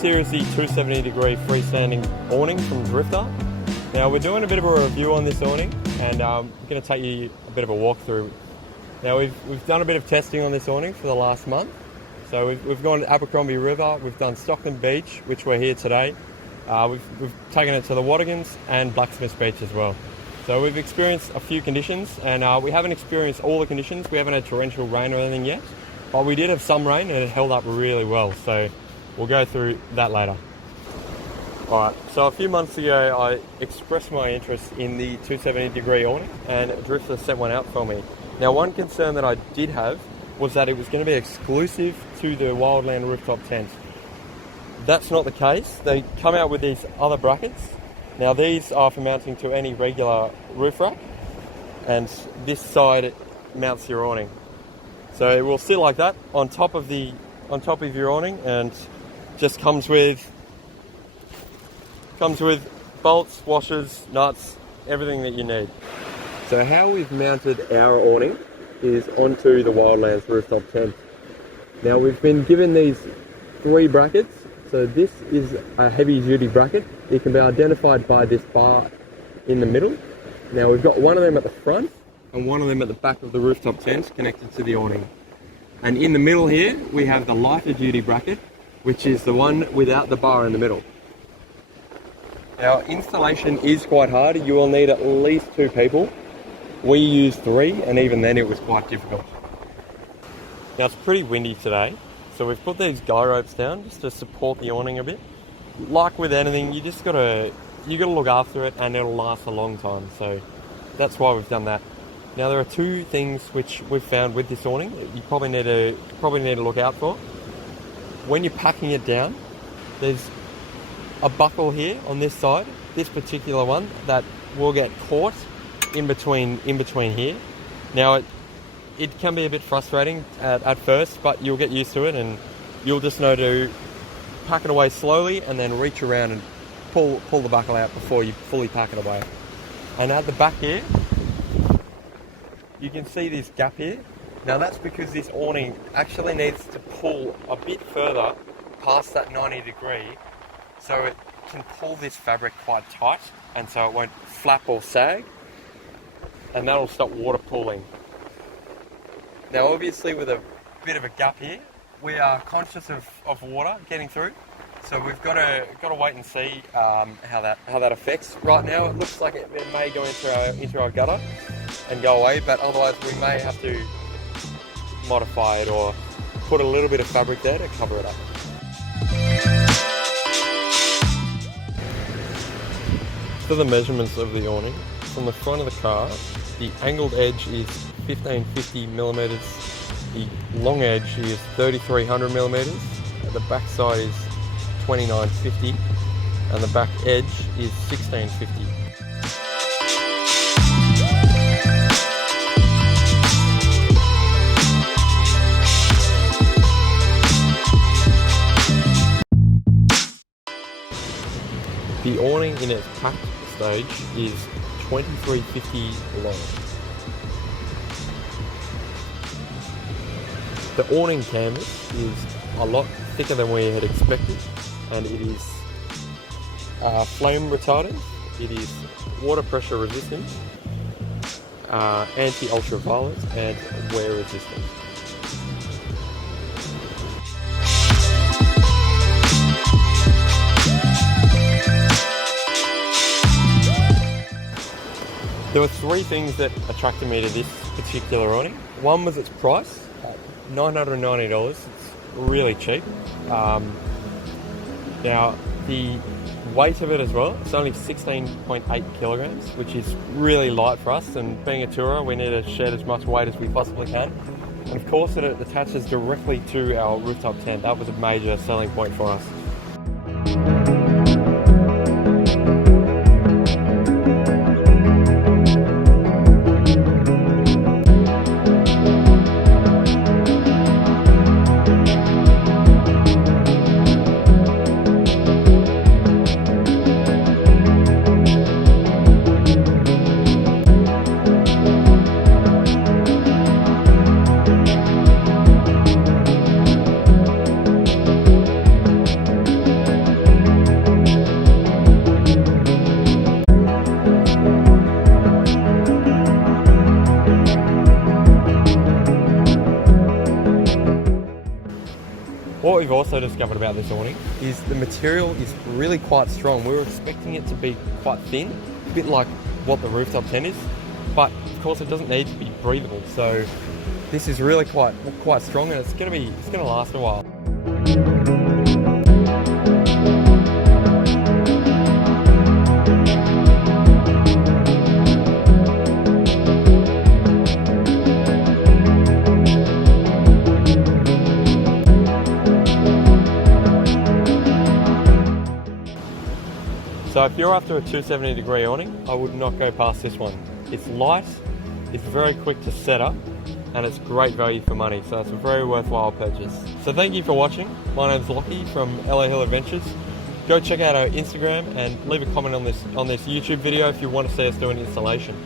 This here is the 270 degree freestanding awning from Drifta. Now we're doing a bit of a review on this awning, and I'm going to take you a bit of a walkthrough. Now we've done a bit of testing on this awning for the last month. So we've gone to Abercrombie River, we've done Stockton Beach, which we're here today. We've taken it to the Wadigans and Blacksmiths Beach as well. So we've experienced a few conditions, and we haven't experienced all the conditions. We haven't had torrential rain or anything yet, but we did have some rain and it held up really well. So we'll go through that later. Alright, so a few months ago I expressed my interest in the 270 degree awning, and Drifta sent one out for me. Now one concern that I did have was that it was going to be exclusive to the Wildland rooftop tent. That's not the case. They come out with these other brackets. Now these are for mounting to any regular roof rack, and this side mounts your awning. So it will sit like that on top of your awning, and just comes with bolts, washers, nuts, everything that you need. So how we've mounted our awning is onto the Wildlands rooftop tent. Now we've been given these 3 brackets. So this is a heavy duty bracket. It can be identified by this bar in the middle. Now we've got one of them at the front and one of them at the back of the rooftop tent connected to the awning. And in the middle here we have the lighter duty bracket, which is the one without the bar in the middle. Now installation is quite hard. You will need at least 2 people. We used 3, and even then it was quite difficult. Now it's pretty windy today, so we've put these guy ropes down just to support the awning a bit. Like with anything, you gotta look after it, and it'll last a long time. So that's why we've done that. Now there are 2 things which we've found with this awning that you probably need to look out for. When you're packing it down, there's a buckle here on this side, this particular one, that will get caught in between here. Now it can be a bit frustrating at first, but you'll get used to it, and you'll just know to pack it away slowly and then reach around and pull the buckle out before you fully pack it away. And at the back here, you can see this gap here. Now that's because this awning actually needs to pull a bit further past that 90 degree, so it can pull this fabric quite tight, and so it won't flap or sag, and that'll stop water pooling. Now obviously with a bit of a gap here, we are conscious of water getting through, so we've got to wait and see how that affects. Right now it looks like it may go into our gutter and go away, but otherwise we may have to modify it or put a little bit of fabric there to cover it up. For the measurements of the awning, from the front of the car, the angled edge is 1550 millimeters, the long edge is 3300 millimeters, the back side is 2950, and the back edge is 1650. The awning in its packed stage is 2350 long. The awning canvas is a lot thicker than we had expected, and it is flame retardant, it is water pressure resistant, anti-ultraviolet, and wear resistant. There were 3 things that attracted me to this particular awning. One was its price, $990. It's really cheap. Now the weight of it as well, it's only 16.8 kilograms, which is really light for us, and being a tourer we need to shed as much weight as we possibly can. And of course it attaches directly to our rooftop tent. That was a major selling point for us. what we've also discovered about this awning is the material is really quite strong. We were expecting it to be quite thin, a bit like what the rooftop tent is, but of course it doesn't need to be breathable. So this is really quite strong, and it's going to last a while. So if you're after a 270-degree awning, I would not go past this one. It's light, it's very quick to set up, and it's great value for money, so it's a very worthwhile purchase. So thank you for watching. My name's Lockie from LA Hill Adventures. Go check out our Instagram and leave a comment on this YouTube video if you want to see us do an installation.